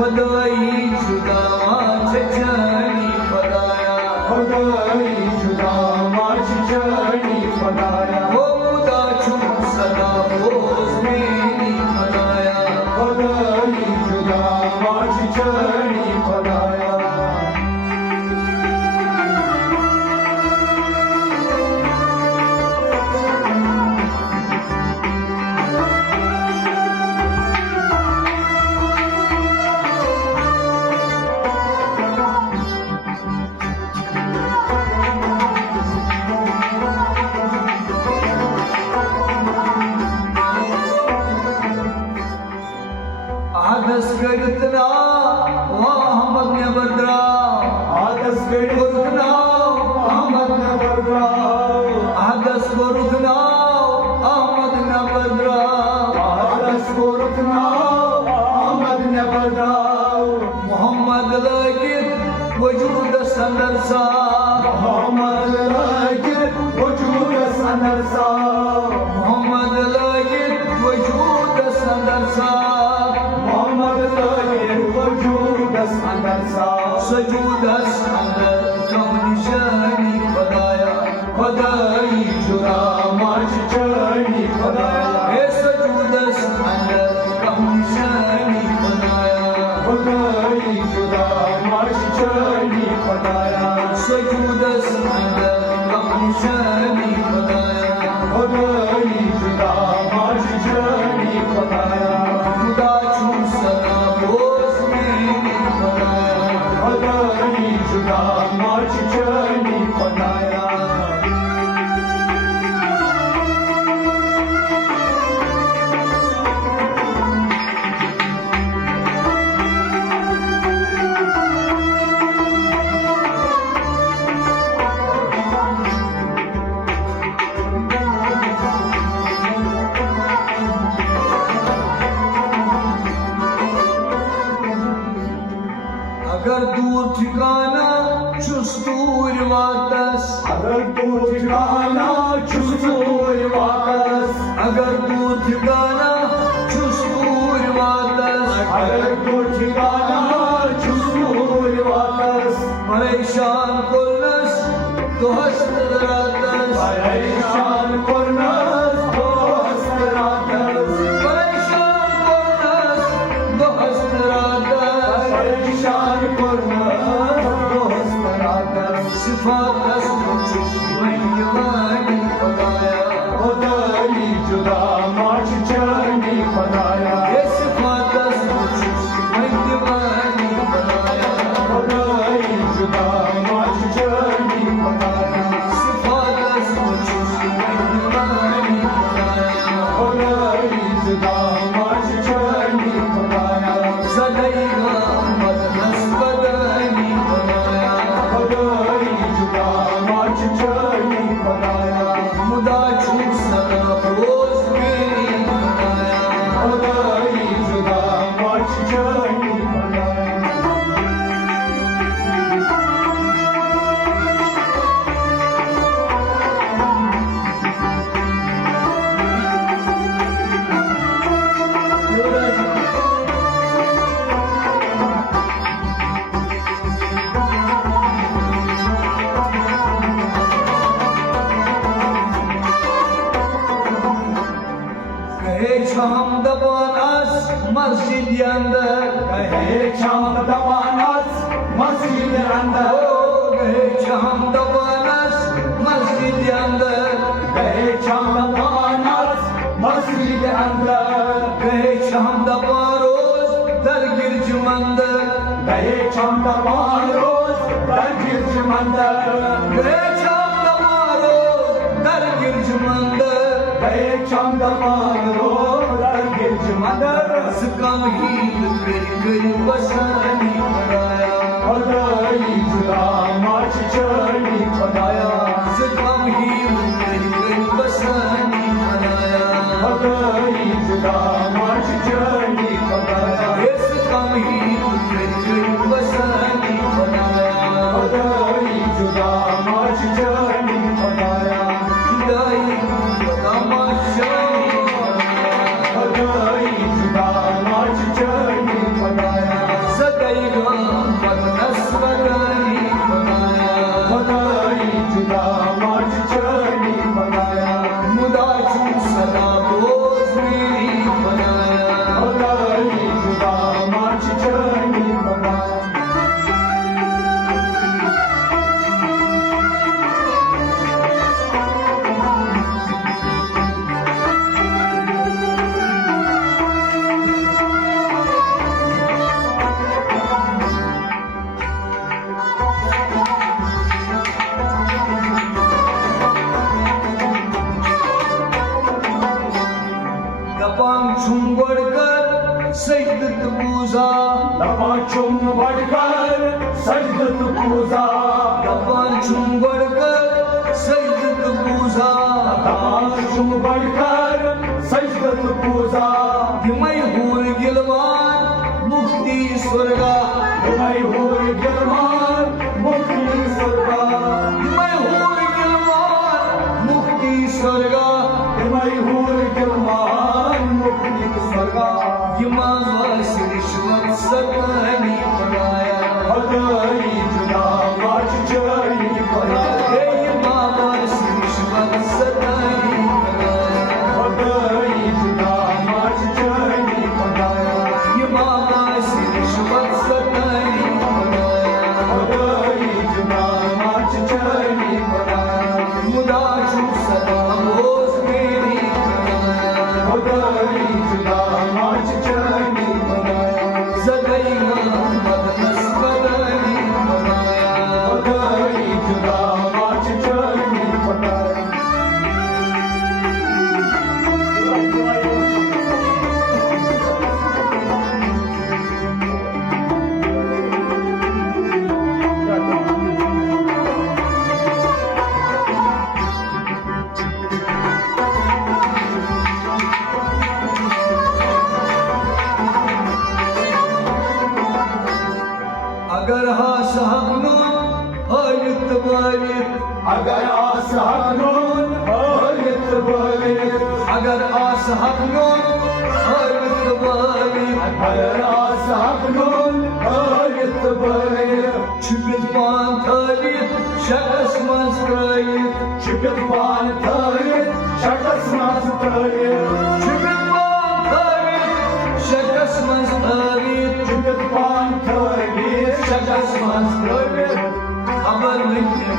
खुदाई जुदा चचणी खुदाया खुदाई जुदा चचणी खुदाया वो खुदा चुम सदा बोझ मेरी खुदाया खुदाई जुदा चचणी खुदाया आदस गड़तना मोहम्मद ने बदरा आदस गड़तना मोहम्मद ने बदरा आदस गड़तना अहमद ने बदरा आदस गड़तना अहमद ने बदरा मोहम्मद लगित वजूद संदर सा मोहम्मद लगित वजूद संदर सा मोहम्मद लगित वजूद संदर सा सजूदस अंदर कम निशानी खुदाया खुदाई जुदा चचणी खुदाया हे सजूदस अंदर कम निशानी खुदाया खुदाई जुदा चचणी खुदाया सजूदस अंदर कम निशानी खुदाया खुदाई जुदा चचणी खुदाया खुदा चुम सदा बोझ मेरी खुदाया खुदाई जुदा चचणी खुदाया अगर दूर ठिकाना चुस्तूर वातस अगर तू ठिकाना चुस्तूर वापस अगर दूर ठिकाना चुस्तूर वातस अगर तू ठिकाना चुस्तूर वापस परेशान कुलस तो हस्त रातस परेशान कुर्नस दोस्त रातस परेशान कुलस तो हस्त रातस परेशान कुर्नस दोस्त रातस सिफातस मुझ महिमानी खुदाया खुदाई जुदा चचणी खुदाया ये सिफातस मुझ महिमानी खुदाया खुदाई जुदा चचणी खुदाया सिफातस मुझ महिमानी खुदाया खुदाई जुदा चचणी खुदाया सदैवा मदनस बदनी खुदाया खुदाई जुदा चचणी खुदाया मुदा छूट सदा बोझ मेरी खुदाया खुदाई जुदा चचणी खुदाया कहे शाम दबानस मस्जिद अंदर कहे शाम दवानस मस्जिद अंदर ओ कहे शाम दबानस मस्जिद अंदर कहे शाम दवानस मस्जिद अंदर कहे शाम दबा रोज दर गिरज मंदिर कहे शाम दवान रोज दर गिरज मंदिर कहे शाम दबा रोज दर गिरज मंदिर कहे शाम दवान रोज दर गिरज मंदिर रस कम हील कर बसानी खुदाया खुदाई जुदा चचणी खुदाया रस कम हील कर बसानी खुदाया खुदाई जुदा चचणी खुदाया रस कम हील कर बसानी खुदाया खुदाई जुदा चचणी खुदाया जुदाई तमाशानी खुदाया खुदाई जुदा चचणी खुदाया चुम बढ़कर सजदत पूजा दपान चुम बढ़कर सजदत पूजा दपान चुम बढ़कर सजदत पूजा हिमय हूर गिलवान मुक्ति स्वर्गा हिमय हूर गिलवान मुक्ति स्वर्गा हिमय हूर गिलवान मुक्ति स्वर्गा हिमय हूर गिलवान मुक्ति स्वर्गा हिमावास रिश्वत सतनी बनाया हृदय जुदा माच चरी बनाया हिमावास रिश्वत सतनी बनाया हृदय जुदा माच चरी बनाया हिमावास रिश्वत सतनी बनाया हृदय जुदा माच चरी बनाया मुदा छू सदा रोज मेरी बनाया हृदय जुदा माच चरी बनाया जगई मोहम्मद नस्बदनी बनाया हृदय जुदा माच चरी बनाया अगर हास हमनो हरित बारित अगर आस हकनून हरित बलित अगर आस हमनो हरित बारित अगर आस हकनून हरित बलित छुपित पान थरित शकस मंस त्रयित छिपित पान थरित शकस मास थरित छुपित पान थरित शकस मंस त्रयित छिपित पान थरित शकस मंस त्रयित खबर नहीं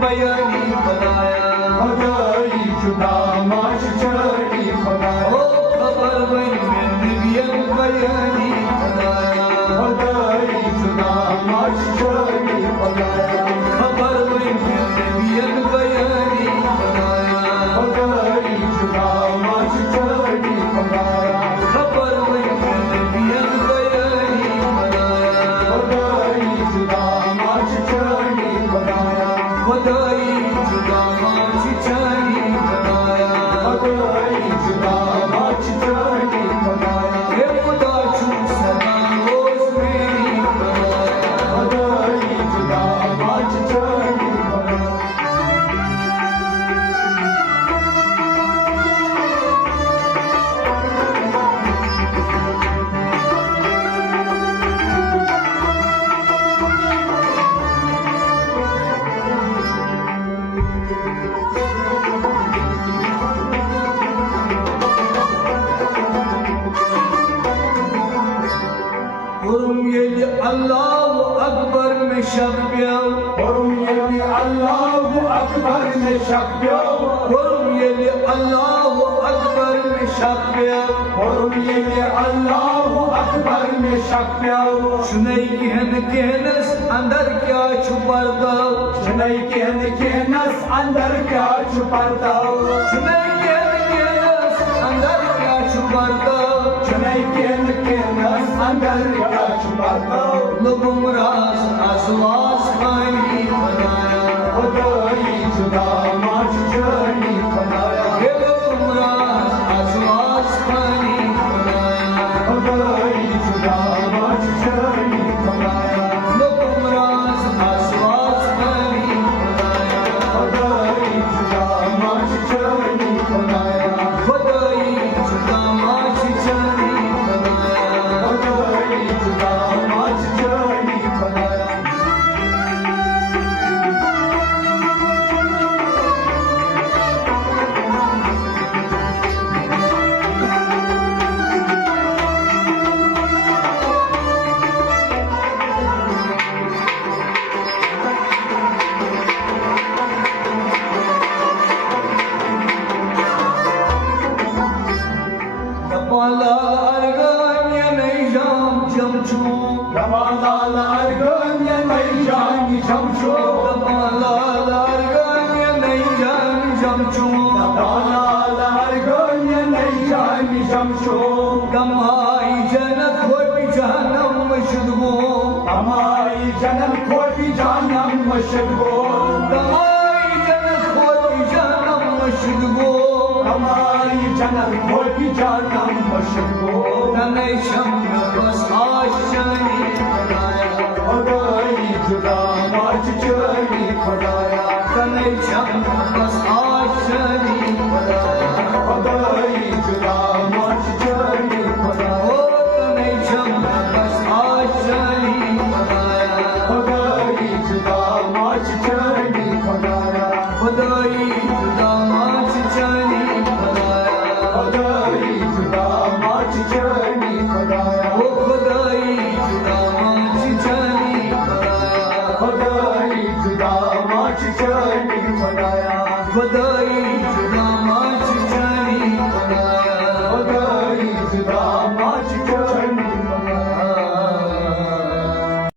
बयानी बनाया हृदय जुदा माच चरी बनाया ओ खबर नहीं निबियन बयानी बनाया हृदय जुदा माच चरी बनाया खबर नहीं निबियन बयानी बनाया हृदय जुदा माच चरी बनाया खबर नहीं निबियन बयानी बनाया हृदय जुदा माच चरी बनाया खुदाई जुदा माच चरी बनाया हृदय जुदा माच चरी बनाया हे खुदा छू सदा रोज मेरी बनाया हृदय जुदा माच चरी बनाया कुरुम ये अल्लाह अकबर में शब्य Orum yeli Allahu Akbar ne şakyo Kurum ये अल्लाह अकबर में शब्य Orum yeli Allahu Akbar ne şakyo सुनई कहनस अंदर क्या छुपरदा Çınay kendi nas andar kya çuparda सुनई कहनस अंदर क्या छुपरदा Çınay kendi nas andar kya çuparda लोगों राज आसवास खानी बनाया Hıdayı juda maç çöni banaya हे लोगों राज आसवास खानी बनाया Hıdayı juda maç çöni banaya लोगों राज आसवास खानी बनाया Hıdayı juda maç çöni banaya खुदाई जुदा माच चरी बनाया Hıdayı juda maç çöni banaya कपाला अर्गन ये नहीं जाम जमचू Yamanal argın yemeği cani çamşu कपाला अर्गन ये नहीं जाम जमचू Yamanal argın yemeği cani çamşu कमाई जन्नत हो भी जहन्नम में शुद्ध canım koy canım mışık ol. Damay canım koy canım müşrik ol. Damay canım koy canım mışık ol. Danay şamlı bas aşağı